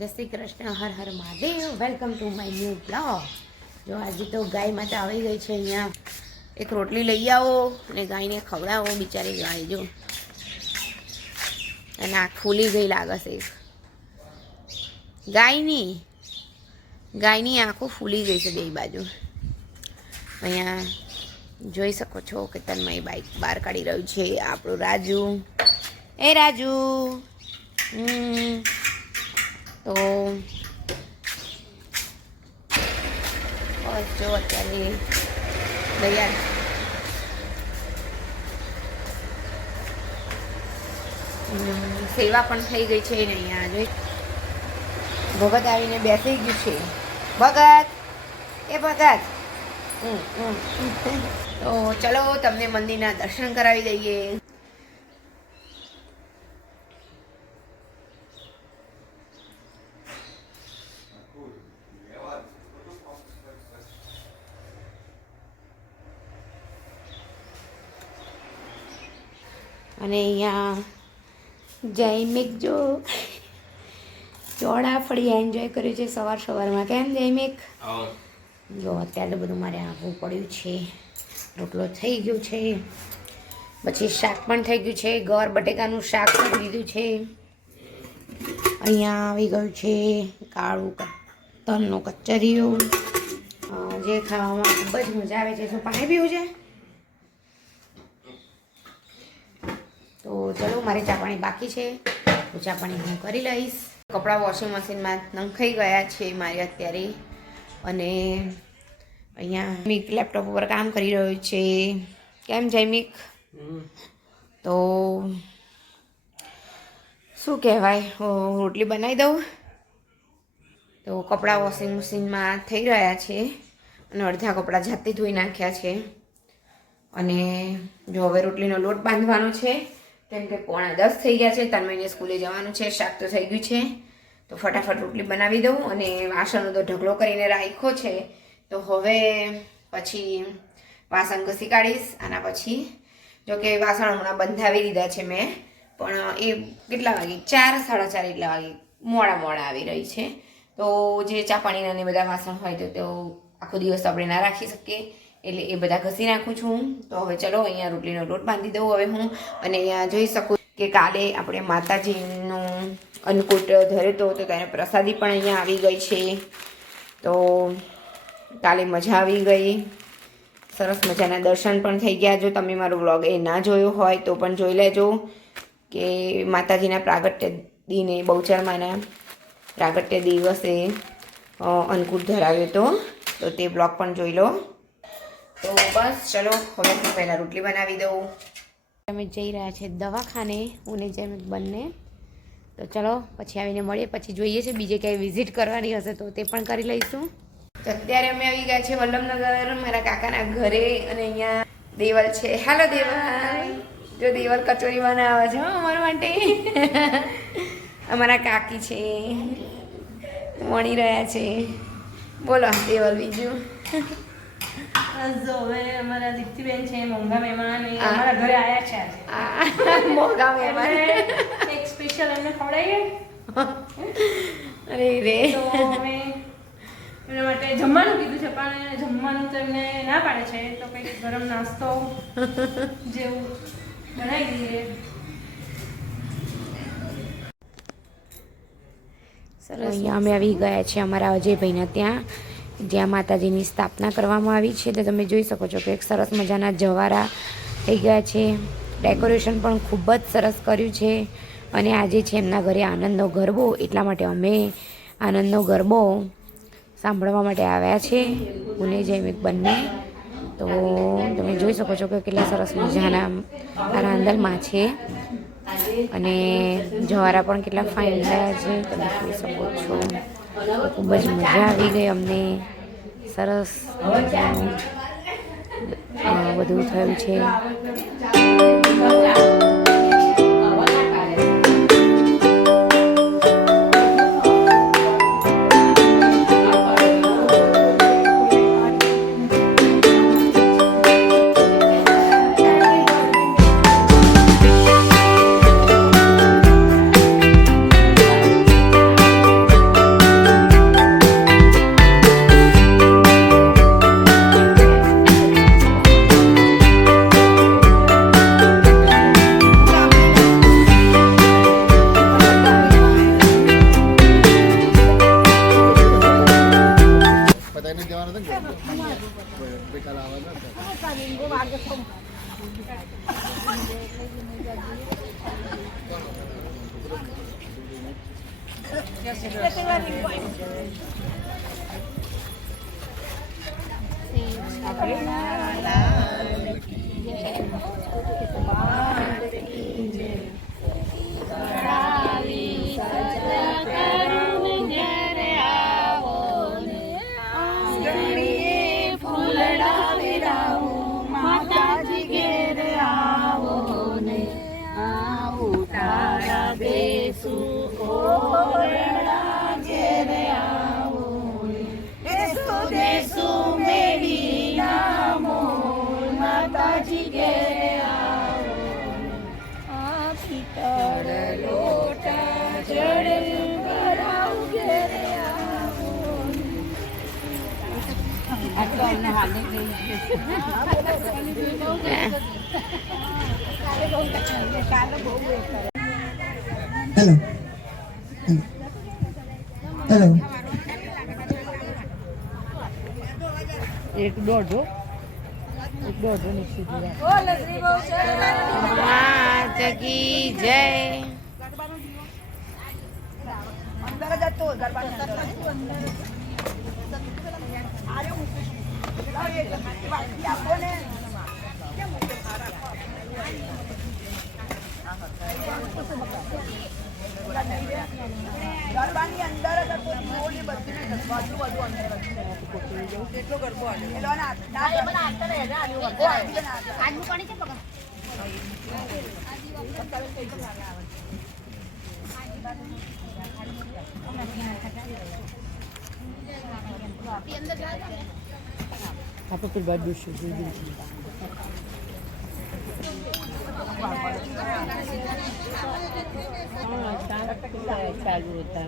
જય Shri Krishna, Har Har Mahadev. Welcome to my new blog. જો આજે તો ગાય માતા આવી ગઈ છે. અહીંયા એક રોટલી લઈ આવો અને ગાયને ખવડાવો. બિચારી ગાય જો અને આંખ ફૂલી ગઈ લાગે છે. ગાયની આંખો ફૂલી ગઈ છે બે બાજુ. અહીંયા જોઈ શકો છો કે તન્મય બાઈક બહાર કાઢી રહ્યું છે. આપણું રાજુ, એ રાજુ તો બસ જો અત્યારે તૈયાર સેવા પણ થઈ ગઈ છે ને અહીંયા જોઈ ભગત આવીને બેસી ગયું છે. ભગત, એ ભગત, તો ચલો તમને મંદિરના દર્શન કરાવી દઈએ. અને અહીંયા જયમિક જો ચોળાફળી એન્જોય કર્યું છે સવાર સવારમાં. કેમ જયમિક? જો અત્યારે તો બધું મારે આવું પડ્યું છે. રોટલો થઈ ગયો છે, પછી શાક પણ થઈ ગયું છે. ગવાર બટેકાનું શાક કરી દીધું છે. અહીંયા આવી ગયું છે કાળું તલનું કચરિયું, જે ખાવામાં ખૂબ જ મજા આવે છે. શું પાણી પીવું છે? તો ચલો, મારે ચા પાણી બાકી છે તો ચા પાણી હું કરી લઈશ. કપડાં વોશિંગ મશીનમાં નંખાઈ ગયા છે મારે અત્યારે. અને અહીંયા મિક લેપટોપ ઉપર કામ કરી રહ્યો છે. કેમ જયમિક? તો શું કહેવાય, રોટલી બનાવી દઉં. તો કપડાં વોશિંગ મશીનમાં થઈ રહ્યા છે અને અડધા કપડાં જાતે ધોઈ નાખ્યા છે. અને જો હવે રોટલીનો લોટ બાંધવાનો છે કેમ કે 9:45 થઈ ગયા છે. તન્મયને સ્કૂલે જવાનું છે. શાક તો થઈ ગયું છે તો ફટાફટ રોટલી બનાવી દઉં. અને વાસણનો તો ઢગલો કરીને રાખ્યો છે તો હવે પછી વાસણ ઘસી કાઢીશ. આના પછી જોકે વાસણ હમણાં બંધાવી દીધા છે મેં, પણ એ કેટલા વાગે 4, 4:30 એટલા વાગે મોડા આવી રહી છે. તો જે ચા પાણીના ને બધા વાસણ હોય તો આખો દિવસ આપણે ના રાખી શકીએ, એટલે એ બધા ઘસી નાખું છું. તો હવે ચલો અહીંયા રોટલીનો લોટ બાંધી દઉં હવે હું. અને અહીંયા જોઈ શકું કે કાલે આપણે માતાજીનું અન્નકૂટ ધરે તો ત્યારે પ્રસાદી પણ અહીંયા આવી ગઈ છે. તો કાલે મજા આવી ગઈ, સરસ મજાના દર્શન પણ થઈ ગયા. જો તમે મારો વ્લોગ એ ના જોયો હોય તો પણ જોઈ લેજો કે માતાજીના પ્રાગટ્ય દિને, બહુચરમાના પ્રાગટ્ય દિવસે અન્નકૂટ ધરાવ્યો તો તે બ્લોગ પણ જોઈ લો. તો બસ ચલો, હવે હું પહેલાં રોટલી બનાવી દઉં. અમે જઈ રહ્યા છે દવાખાને, હું ને જેમ બંને. તો ચલો પછી આવીને મળીએ. પછી જોઈએ છે બીજે ક્યાંય વિઝિટ કરવાની હશે તો તે પણ કરી લઈશું. તો અત્યારે અમે આવી ગયા છે વલ્લભનગર મારા કાકાના ઘરે. અને અહીંયા દેવલ છે. હાલો દેવલ. જો દેવલ કચોરી બનાવે છે અમારા માટે. અમારા કાકી છે, વણી રહ્યા છે. બોલો દેવલ બીજું. જો હવે અમારા દીપ્તિબેન છે મોંઘા મહેમાન અમારા ઘરે આવ્યા છે આજે. મોંઘા મહેમાન એક સ્પેશિયલ એમને ખવડાવીએ. અરે રે. તો અમે એના માટે જમવાનું કીધું છે, પણ જમવાનું તો એમને ના પાડે છે. તો કંઈક ગરમ નાસ્તો જેવું બનાવી દઈએ. સરસ. અહીંયા અમે આવી ગયા છીએ અમારા અજયભાઈના ત્યાં, જ્યાં માતાજીની સ્થાપના કરવામાં આવી છે. તો તમે જોઈ શકો છો કે એક સરસ મજાના જવારા થઈ ગયા છે. ડેકોરેશન પણ ખૂબ જ સરસ કર્યું છે. અને આજે છે એમના ઘરે આનંદનો ગરબો, એટલા માટે અમે આનંદનો ગરબો સાંભળવા માટે આવ્યા છે, હું ને જયમિક બંને. તો તમે જોઈ શકો છો કે કેટલા સરસ મજાના રાંદલમાં છે. અને જવારા પણ કેટલા ફાઇન થયા છે, તમે જોઈ શકો છો. ખૂબ જ મજા આવી ગઈ અમને. સરસ મજાનું બધું થયું છે. હેલો હેલો એક દોઢો નિશ્ચિત માતા કી જય. ગરબાની અંદર જ હતો મોલી બધી બધું બધું અંદર કેટલો ગરબો આવ્યો આપણે પેલી બાજુ શું ચાલુ હતા.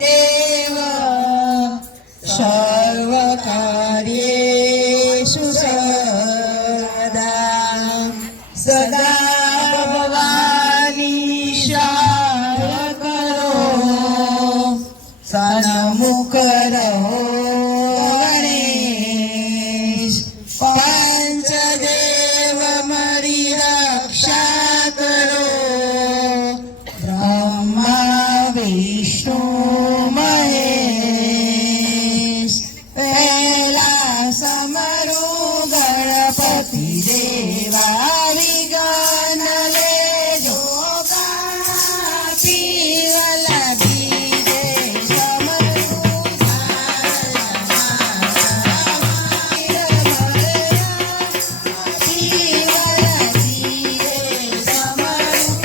देव सर्वकार्येषु सदा सदा भवानी शाय करो सन्मुख रहो गणेश पंचदेव मरी रक्षा करो ब्रह्मा विष्णु महेश पहला समरो गणपति देवा विघ्न लेજો પીવલા બીજે સમરું પીવલા બીજે સમરું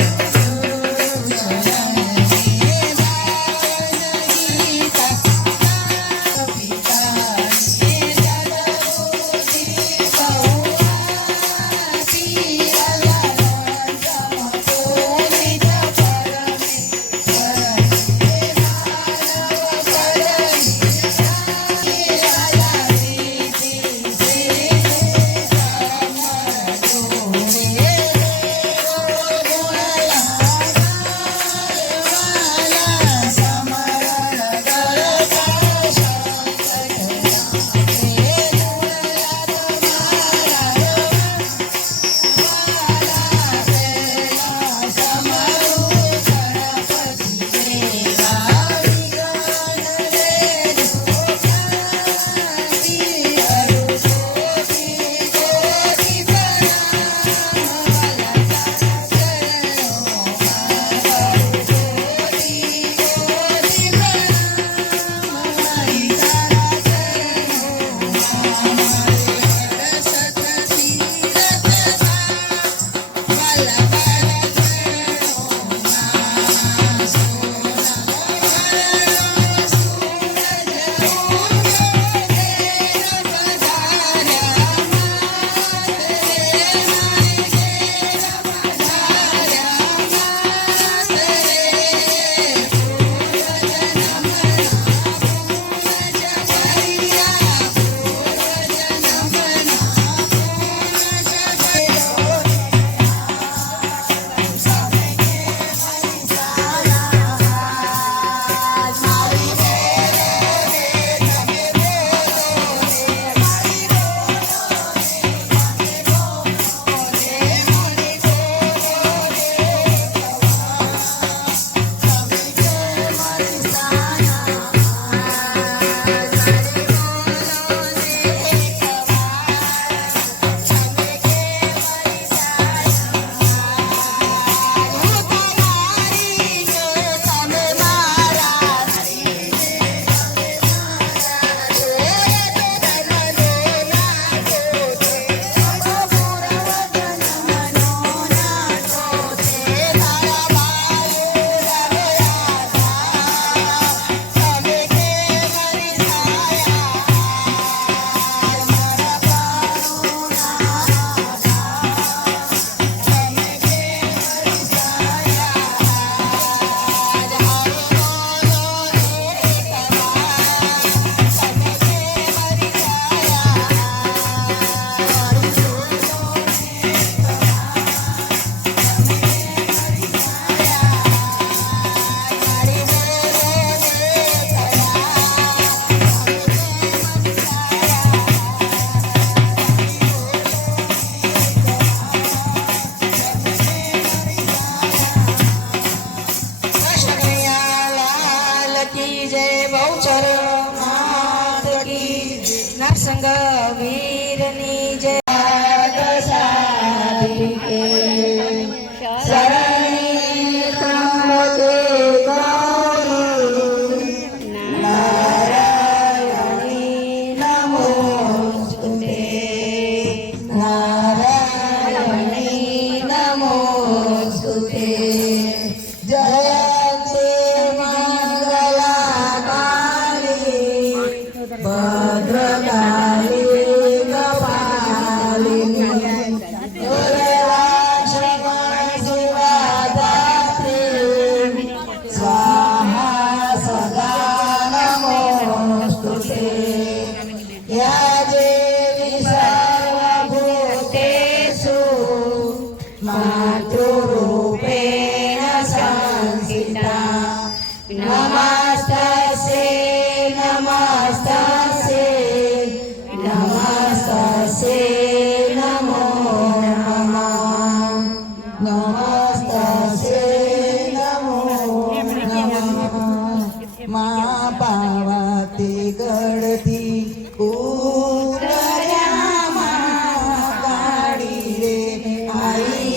સંગ વીરની જય સાધિકે શરણી ત્રંબકે ગૌરી નારાયણી નમોસ્તુતે નારાયણી નમોસ્તુતે જયંતે મંગલાકારી ભદ્રકાલી मातृरूपेण संस्थिता नमस्तस्यै नमस्तस्यै नमस्तस्यै नमो नमः नमस्तस्यै नमो नमः मां पार्वती गढ़ती ઉતર્યામાં કાળી રે આઈ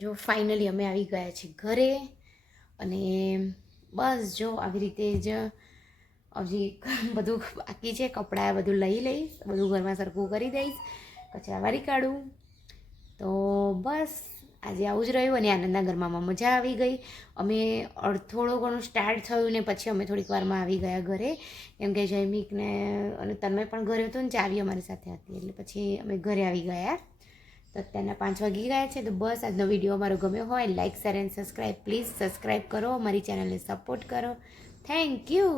જો ફાઇનલી અમે આવી ગયા છીએ ઘરે અને બસ જો આવી રીતે જ હજી બધું બાકી છે. કપડાં બધું લઈ લઈશ, બધું ઘરમાં સરખું કરી દઈશ, કચરા વારી કાઢું. તો બસ આજે આવું જ રહ્યું અને આનંદના ઘરમાં મજા આવી ગઈ. અમે થોડો ઘણું સ્ટાર્ટ થયું ને પછી અમે થોડીક વારમાં આવી ગયા ઘરે, કેમ કે જૈમિકને અને તન્મય પણ ઘરે હતો ને ચાવી અમારી સાથે હતી એટલે પછી અમે ઘરે આવી ગયા. તો અત્યારના 5 વાગી ગયા છે. તો બસ આજનો વિડીયો અમારો ગમ્યો હોય like share and subscribe please subscribe કરો, અમારી ચેનલને સપોર્ટ કરો. Thank you.